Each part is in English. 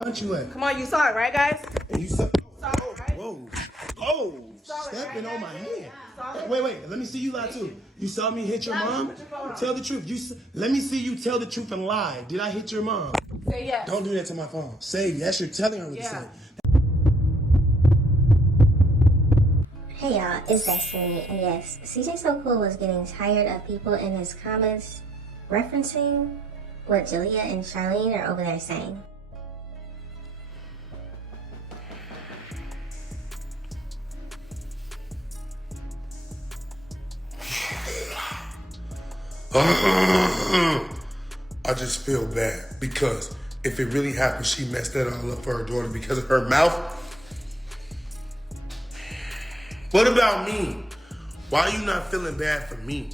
punch you at? Come on, you saw it, right, guys? And you saw it, right? whoa, stepping on my hand. Wait, let me see you lie too. You saw me hit your mom? Tell the truth. Let me see you tell the truth and lie. Did I hit your mom? Say yes. Don't do that to my phone. Say yes, you're telling her what to say. Hey y'all, it's Destiny, and yes, CJ So Cool was getting tired of people in his comments referencing what Jaaliyah and Charlene are over there saying. I just feel bad because if it really happened, she messed that all up for her daughter because of her mouth. What about me? Why are you not feeling bad for me?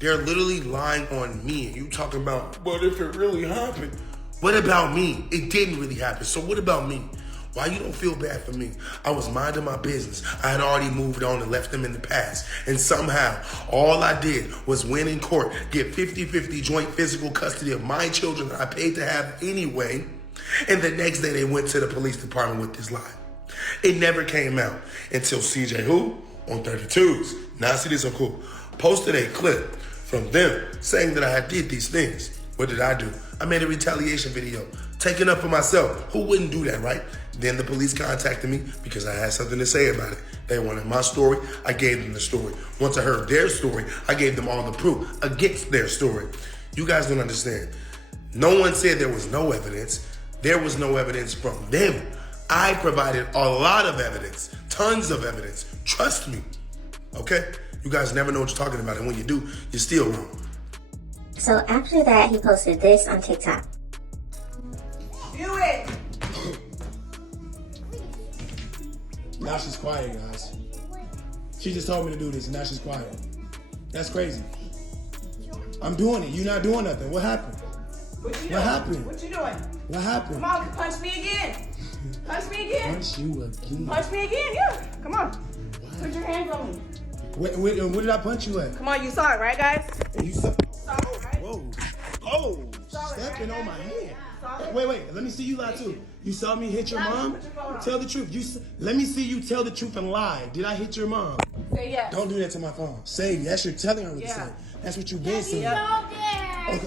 They're literally lying on me and you talking about, but if it really happened, what about me? It didn't really happen, so what about me? Why you don't feel bad for me? I was minding my business. I had already moved on and left them in the past. And somehow, all I did was win in court, get 50-50 joint physical custody of my children that I paid to have anyway. And the next day they went to the police department with this lie. It never came out until CJ who? On 32s. Now see this so cool. Posted a clip from them saying that I had did these things. What did I do? I made a retaliation video, taking up for myself. Who wouldn't do that, right? Then the police contacted me because I had something to say about it. They wanted my story, I gave them the story. Once I heard their story, I gave them all the proof against their story. You guys don't understand. No one said there was no evidence. There was no evidence from them. I provided a lot of evidence, tons of evidence. Trust me, okay? You guys never know what you're talking about, and when you do, you're still wrong. So after that, he posted this on TikTok. Do it! Now she's quiet, guys. She just told me to do this, and now she's quiet. That's crazy. I'm doing it. You're not doing nothing. What happened? What happened? What you doing? What happened? Come on, punch me again. Punch me again. Punch you again. Punch me again, yeah. Come on. Put your hands on me. Where did I punch you at? Come on, you saw it, right, guys? And you saw it, right? Whoa, stepping on my hand. Wait, let me see you lie too. You saw me hit your mom? Tell the truth. Let me see you tell the truth and lie. Did I hit your mom? Say yes. Don't do that to my phone. Say yes, you're telling her what to say. That's what you've been saying. Okay,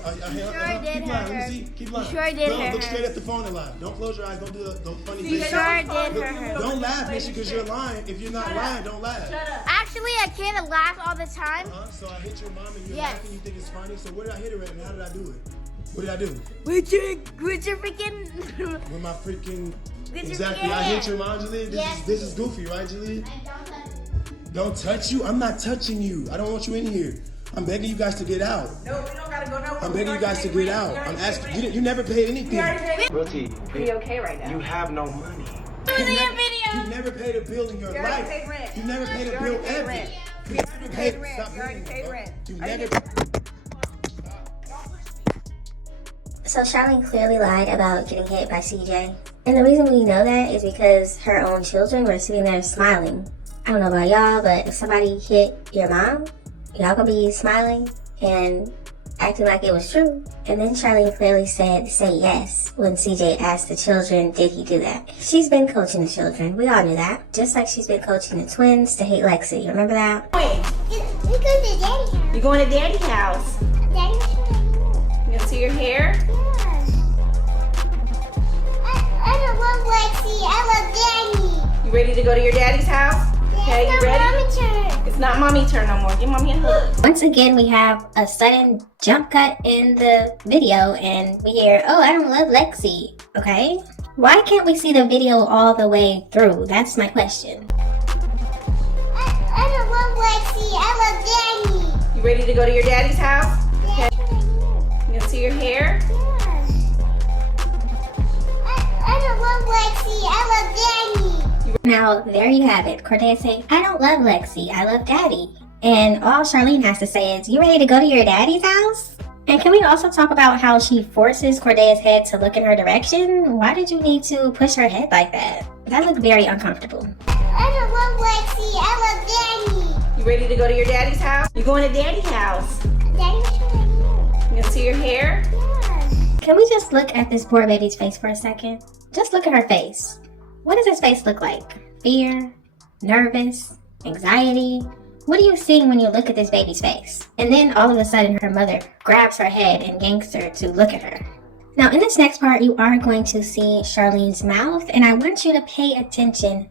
keep lying. Let me see. Keep lying. Sure did Don't hurt look her. straight at the phone and lie. Don't close your eyes. Don't do the funny face. Sure did hurt her. Don't laugh, Misha, because you're lying. If you're not lying, don't laugh. Actually, I can't laugh all the time. So I hit your mom and you're Yes. laughing. You think it's funny. So what did I hit her at and how did I do it? What did I do? With your freaking... With my freaking... With your Exactly. I hit your mom, Jaaliyah. This is goofy, right, Jaaliyah? Don't touch you? I'm not touching you. I don't want you in here. I'm begging you guys to get out. No, we don't gotta go nowhere. I'm begging you guys to get out. I'm asking. You never paid anything. Realty, Be okay right now. you have no money. You never paid a bill in your You life. already paid rent. You never paid a You bill already paid ever. rent. You You never already paid paid rent. Stop You already bleeding, paid bro. rent. You Are you never. So Charlene clearly lied about getting hit by CJ. And the reason we know that is because her own children were sitting there smiling. I don't know about y'all, but if somebody hit your mom, y'all gonna be smiling and acting like it was true. And then Charlene clearly said, say yes, when CJ asked the children, did he do that? She's been coaching the children. We all knew that. Just like she's been coaching the twins to hate Lexi. Remember that? We're going to Daddy's house. You going to Daddy's house? Daddy, You gonna see your hair? I don't love Lexi. I love Daddy. You ready to go to your daddy's house? Okay, you ready? Mommy turn. It's not mommy turn no more. Give mommy a hug. Once again, we have a sudden jump cut in the video and we hear, oh, I don't love Lexi, okay? Why can't we see the video all the way through? That's my question. I don't love Lexi. I love Daddy. You ready to go to your daddy's house? Okay. You gonna see your hair? I don't love Lexi. I love Daddy. Now, there you have it. Corday saying, I don't love Lexi, I love Daddy. And all Charlene has to say is, you ready to go to your daddy's house? And can we also talk about how she forces Cordea's head to look in her direction? Why did you need to push her head like that? That looked very uncomfortable. I don't love Lexi. I love Daddy. You ready to go to your daddy's house? You going to daddy's house? Daddy, You gonna see your hair? Can we just look at this poor baby's face for a second? Just look at her face. What does his face look like? Fear? Nervous? Anxiety? What are you seeing when you look at this baby's face? And then all of a sudden her mother grabs her head and yanks her to look at her. Now in this next part, you are going to see Charlene's mouth, and I want you to pay attention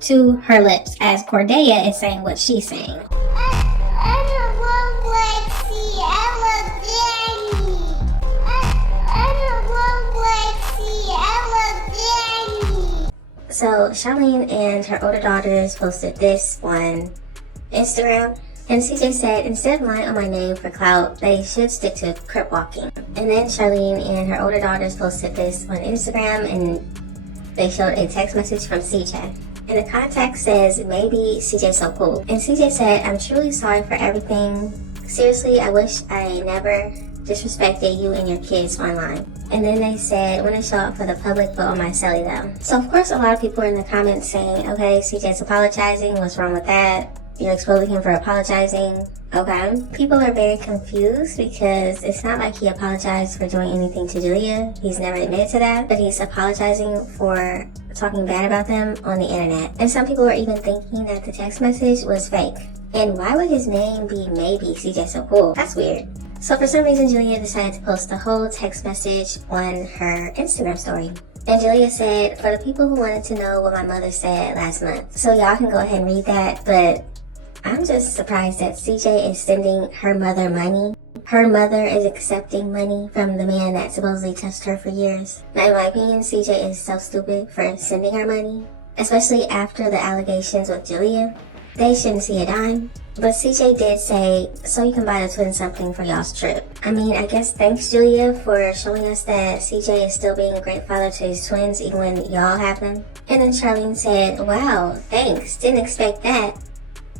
to her lips as Cordelia is saying what she's saying. I don't want Lexi. I love Danny. I don't want Lexi. I love Danny. So Charlene and her older daughters posted this on Instagram. And CJ said, instead of lying on my name for clout, they should stick to crip walking. And then Charlene and her older daughters posted this on Instagram, and they showed a text message from CJ. And the contact says, maybe CJ's so cool. And CJ said, I'm truly sorry for everything. Seriously, I wish I never disrespected you and your kids online. And then they said, when I show up for the public, but on my celly though. So of course a lot of people are in the comments saying, okay, CJ's apologizing, what's wrong with that? You're exposing him for apologizing. Okay. People are very confused because it's not like he apologized for doing anything to Jaaliyah. He's never admitted to that, but he's apologizing for talking bad about them on the internet. And some people are even thinking that the text message was fake. And why would his name be maybe CJ So Cool? That's weird. So for some reason, Jaaliyah decided to post the whole text message on her Instagram story. And Jaaliyah said, for the people who wanted to know what my mother said last month. So y'all can go ahead and read that, but I'm just surprised that CJ is sending her mother money. Her mother is accepting money from the man that supposedly touched her for years. Now, in my opinion, CJ is so stupid for sending her money, especially after the allegations with Jaaliyah. They shouldn't see a dime. But CJ did say, so you can buy the twins something for y'all's trip. I mean, I guess thanks, Jaaliyah, for showing us that CJ is still being a great father to his twins even when y'all have them. And then Charlene said, wow, thanks, didn't expect that.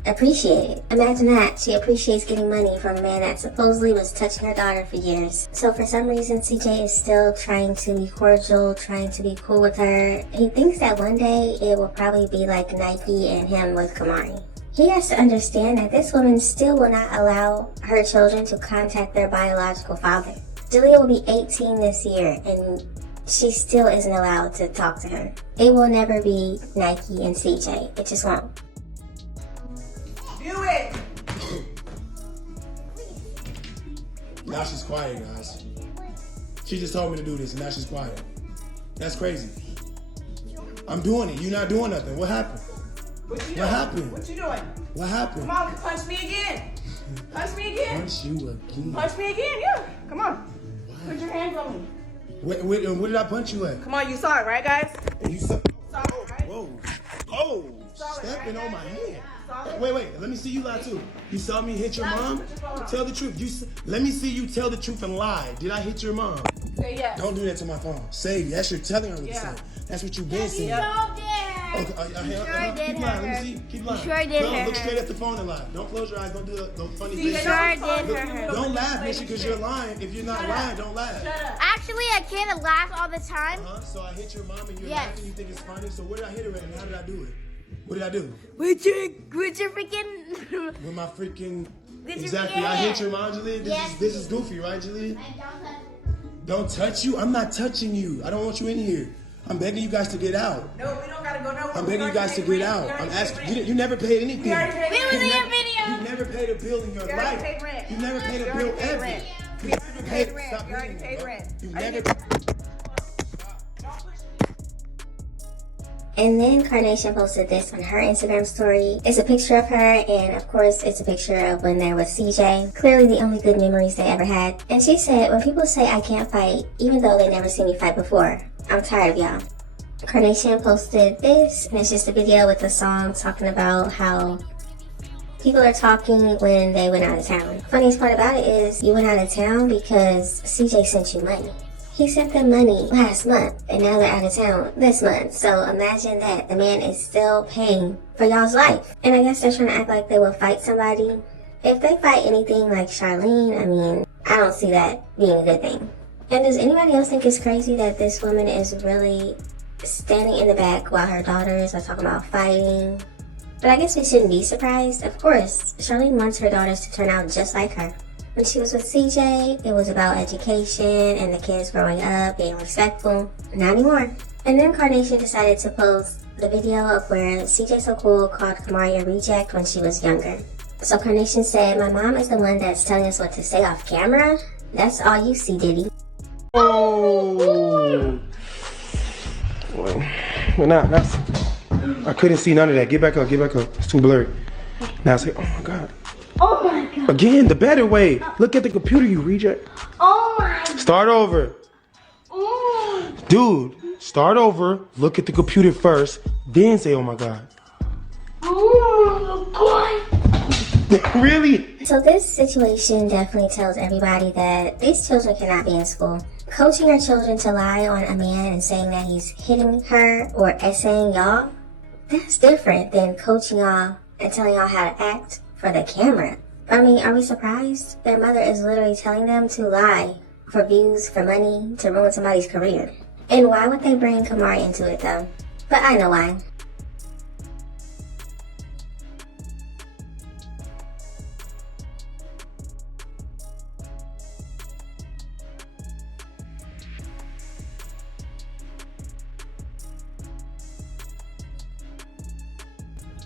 Appreciate it. Imagine that. She appreciates getting money from a man that supposedly was touching her daughter for years. So for some reason, CJ is still trying to be cordial, trying to be cool with her. He thinks that one day it will probably be like Nike and him with Kamari. He has to understand that this woman still will not allow her children to contact their biological father. Jaaliyah will be 18 this year, and she still isn't allowed to talk to him. It will never be Nike and CJ. It just won't. Do it. Now she's quiet, guys. She just told me to do this, and now she's quiet. That's crazy. I'm doing it. You're not doing nothing. What happened? What you doing? What happened? What you doing? What happened? Come on, punch me again. Punch me again. Punch you again. Punch me again, yeah. Come on. Put your hands on me. Where did I punch you at? Come on, you saw it, right, guys? And you saw. Saw it, right? Whoa. Oh, Saw it, stepping right? on my hand. Saw it? Wait. Let me see you lie too. You saw me hit your mom? Tell the truth. Let me see you tell the truth and lie. Did I hit your mom? Say yes. Don't do that to my phone. Say yes. You're telling her what to Yeah. say. That's what you've been saying. Yeah. Okay, keep lying. Let me see. Keep lying. sure did No, hurt look her. straight at the phone and lie. Don't close your eyes. Don't do the funny See, things. sure did hurt her. Don't laugh, Misha, because you're lying. If you're not lying, don't laugh. Actually, I can't laugh all the time. So I hit your mom and you're Yes. laughing. You think it's funny. So where did I hit her at and how did I do it? What did I do? With your freaking. With my freaking. With your Exactly. I hand. hit your mom, Jaaliyah. Yes. This is goofy, right, Jaaliyah? Don't touch you. I'm not touching you. I don't want you in here. I'm begging you guys to get out. No, we don't gotta go nowhere. I'm begging you guys to get out. I'm asking. You never paid anything. We already paid We was in rent. your video. You never paid a bill in your You already life. paid rent. You never paid a You already bill paid ever. rent. You We never already paid paid rent. stop You already hitting me, paid bro. rent. You Are you never. And then Carnation posted this on her Instagram story. It's a picture of her, and of course it's a picture of when they're with CJ. Clearly the only good memories they ever had. And she said, when people say I can't fight, even though they never seen me fight before, I'm tired of y'all. Carnation posted this, and it's just a video with a song talking about how people are talking when they went out of town. Funniest part about it is you went out of town because CJ sent you money. He sent them money last month, and now they're out of town this month. So imagine that. The man is still paying for y'all's life. And I guess they're trying to act like they will fight somebody. If they fight anything like Charlene, I mean, I don't see that being a good thing. And does anybody else think it's crazy that this woman is really standing in the back while her daughters are talking about fighting? But I guess we shouldn't be surprised. Of course, Charlene wants her daughters to turn out just like her. When she was with CJ, it was about education and the kids growing up, being respectful. Not anymore. And then Carnation decided to post the video of where CJ So Cool called Kamari a reject when she was younger. So Carnation said, "My mom is the one that's telling us what to say off camera. That's all you see, Diddy." Oh. Well, now, that's... I couldn't see none of that. Get back up, get back up. It's too blurry. Now say, oh my God. Oh my God. Again, the better way. Look at the computer, you reject. Oh my. Start over. Dude, start over. Look at the computer first. Then say, oh my God. Oh my God. Really? So this situation definitely tells everybody that these children cannot be in school. Coaching our children to lie on a man and saying that he's hitting her or essaying y'all, that's different than coaching y'all and telling y'all how to act for the camera. I mean, are we surprised? Their mother is literally telling them to lie for views, for money, to ruin somebody's career. And why would they bring Kamari into it though? But I know why.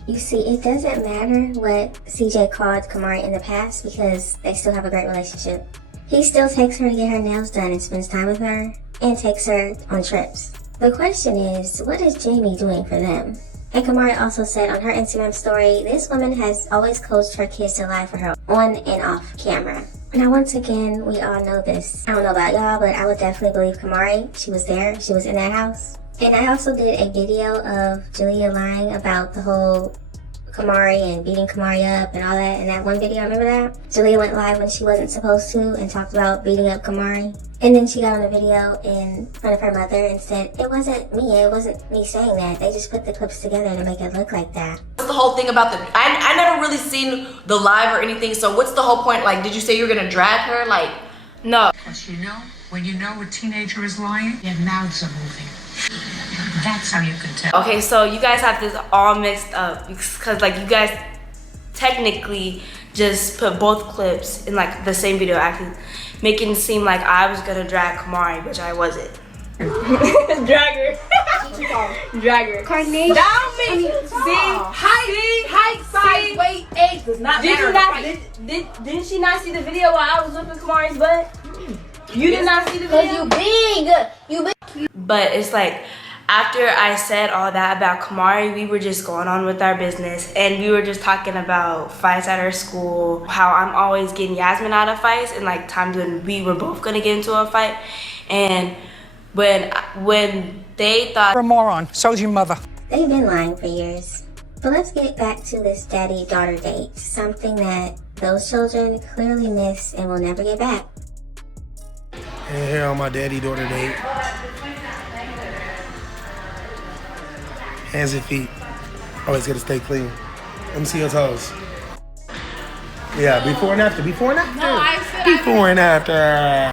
You see, it doesn't matter what CJ called Kamari in the past because they still have a great relationship. He still takes her to get her nails done and spends time with her and takes her on trips. The question is, what is Jamie doing for them? And Kamari also said on her Instagram story, this woman has always coached her kids to lie for her on and off camera. Now once again, we all know this. I don't know about y'all, but I would definitely believe Kamari. She was there, she was in that house. And I also did a video of Jaaliyah lying about the whole Kamari and beating Kamari up and all that in that one video. Remember that? Jaaliyah went live when she wasn't supposed to and talked about beating up Kamari. And then she got on a video in front of her mother and said, it wasn't me saying that. They just put the clips together to make it look like that. What's the whole thing about I never really seen the live or anything, so what's the whole point? Like, did you say you were gonna drag her? Like, no. Because when you know a teenager is lying, their mouths are moving. That's how you can tell. Okay, so you guys have this all mixed up because like you guys technically just put both clips in like the same video, actually making it seem like I was gonna drag Kamari, which I wasn't. Drag her. Drag her. Carnation. Down me. Height, size, weight, age does not matter. Didn't she not see the video while I was looking at Kamari's butt? You did not see the video? You big. But it's like, after I said all that about Kamari, we were just going on with our business and we were just talking about fights at our school, how I'm always getting Yasmin out of fights and like times when we were both gonna get into a fight. And when they thought You're a moron, so's your mother. They've been lying for years. But let's get back to this daddy-daughter date, something that those children clearly miss and will never get back. And here on my daddy-daughter date. Hands and feet. Always gotta stay clean. Let me see your toes. Yeah, before and after. Before and after. No, I said before and after.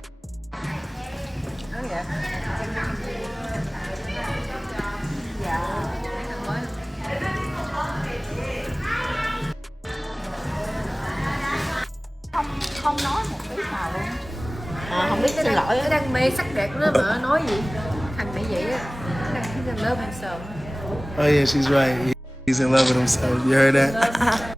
Không nói một tí nào luôn. Không biết xin lỗi. Nó đang mê sắc đẹp đó mà nói gì. Thành mẹ vậy á. He's in love himself. Oh yeah, she's right. He's in love with himself. You heard that?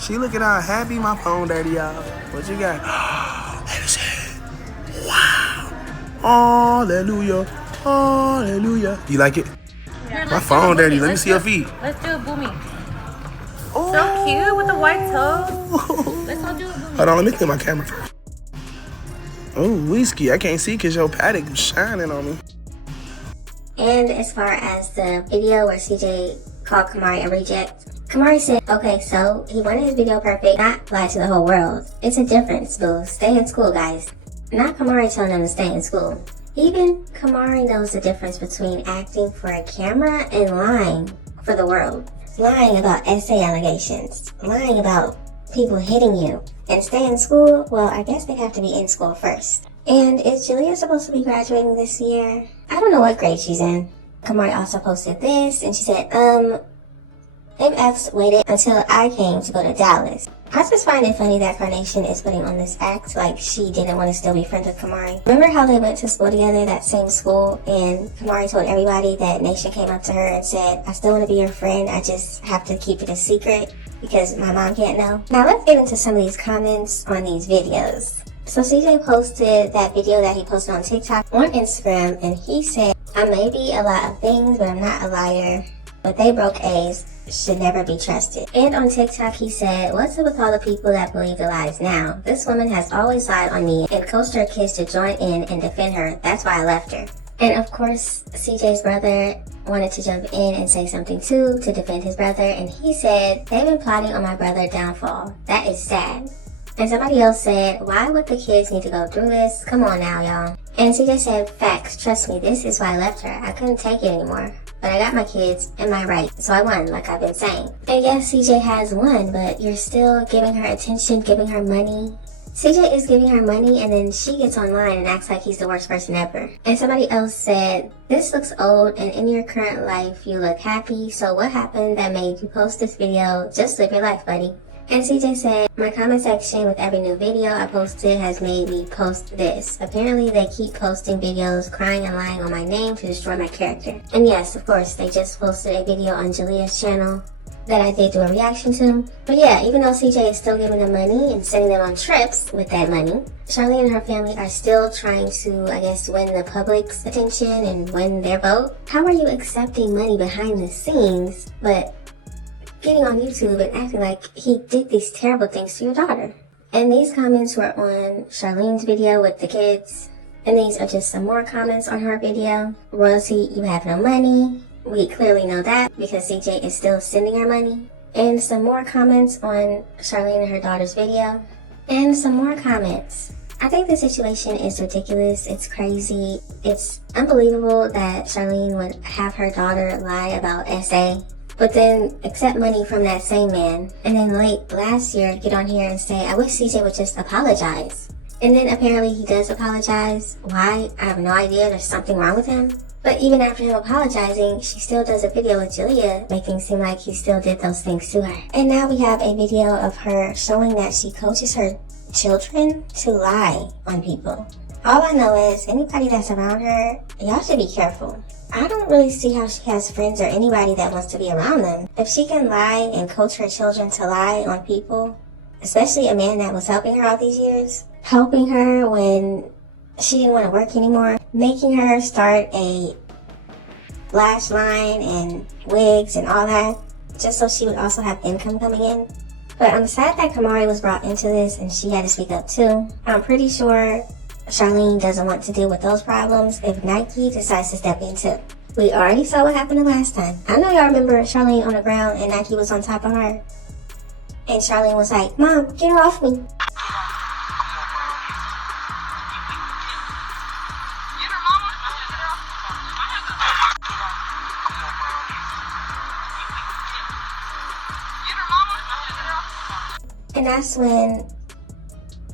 She looking all happy, my phone dirty, y'all. What you got? Wow. Hallelujah. Hallelujah. You like it? Here, My phone dirty. Let me see your feet. Let's do a boomy. Oh. So cute with the white toes. Let's all do a boomy. Hold on, let me clean my camera first. Oh, whiskey. I can't see because your paddock is shining on me. And as far as the video where CJ called Kamari a reject, Kamari said, okay, so he wanted his video perfect, not lie to the whole world. It's a difference, boo. Stay in school, guys. Not Kamari telling them to stay in school. Even Kamari knows the difference between acting for a camera and lying for the world. Lying about essay allegations. Lying about people hitting you and stay in school, well, I guess they have to be in school first. And is Jaaliyah supposed to be graduating this year? I don't know what grade she's in. Kamari also posted this, and she said, MFs waited until I came to go to Dallas. I just find it funny that Carnation is putting on this act like she didn't want to still be friends with Kamari. Remember how they went to school together, that same school, and Kamari told everybody that Nation came up to her and said, I still want to be your friend, I just have to keep it a secret because my mom can't know. Now let's get into some of these comments on these videos. So CJ posted that video that he posted on TikTok on Instagram, and he said, I may be a lot of things, but I'm not a liar. But they broke A's should never be trusted. And on TikTok he said, what's up with all the people that believe the lies now? This woman has always lied on me and coached her kids to join in and defend her. That's why I left her. And of course, CJ's brother wanted to jump in and say something too to defend his brother, and he said, they've been plotting on my brother's downfall. That is sad. And somebody else said, why would the kids need to go through this? Come on now, y'all. And CJ said, facts, trust me, this is why I left her. I couldn't take it anymore. But I got my kids and my rights, so I won, like I've been saying. And yes, CJ has won, but you're still giving her attention, giving her money. CJ is giving her money, and then she gets online and acts like he's the worst person ever. And somebody else said, this looks old, and in your current life, you look happy. So what happened that made you post this video? Just live your life, buddy. And CJ said, my comment section with every new video I posted has made me post this. Apparently they keep posting videos crying and lying on my name to destroy my character. And yes, of course, they just posted a video on Jaaliyah's channel that I did do a reaction to. But yeah, even though CJ is still giving them money and sending them on trips with that money, Charlene and her family are still trying to, I guess, win the public's attention and win their vote. How are you accepting money behind the scenes, but getting on YouTube and acting like he did these terrible things to your daughter? And these comments were on Charlene's video with the kids. And these are just some more comments on her video. Royalty, you have no money. We clearly know that because CJ is still sending her money. And some more comments on Charlene and her daughter's video. And some more comments. I think the situation is ridiculous. It's crazy. It's unbelievable that Charlene would have her daughter lie about SA, but then accept money from that same man, and then late last year get on here and say, I wish CJ would just apologize. And then apparently he does apologize. Why? I have no idea. There's something wrong with him. But even after him apologizing, she still does a video with Jaaliyah, making it seem like he still did those things to her. And now we have a video of her showing that she coaches her children to lie on people. All I know is anybody that's around her, y'all should be careful. I don't really see how she has friends or anybody that wants to be around them. If she can lie and coach her children to lie on people, especially a man that was helping her all these years, helping her when she didn't want to work anymore, making her start a lash line and wigs and all that, just so she would also have income coming in. But I'm sad that Kamari was brought into this and she had to speak up too. I'm pretty sure Charlene doesn't want to deal with those problems if Nike decides to step in too. We already saw what happened the last time. I know y'all remember Charlene on the ground and Nike was on top of her. And Charlene was like, Mom, get her off me. And that's when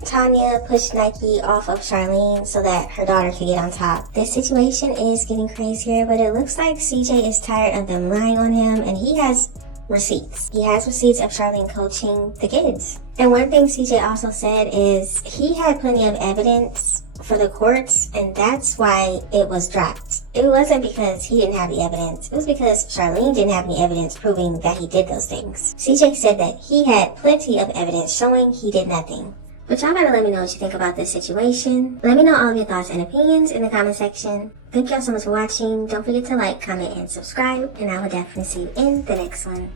Tanya pushed Nike off of Charlene so that her daughter could get on top. This situation is getting crazier, but it looks like CJ is tired of them lying on him, and he has receipts. He has receipts of Charlene coaching the kids. And one thing CJ also said is he had plenty of evidence for the courts, and that's why it was dropped. It wasn't because he didn't have the evidence. It was because Charlene didn't have any evidence proving that he did those things. CJ said that he had plenty of evidence showing he did nothing. But y'all gotta let me know what you think about this situation. Let me know all of your thoughts and opinions in the comment section. Thank y'all so much for watching. Don't forget to like, comment, and subscribe, and I will definitely see you in the next one.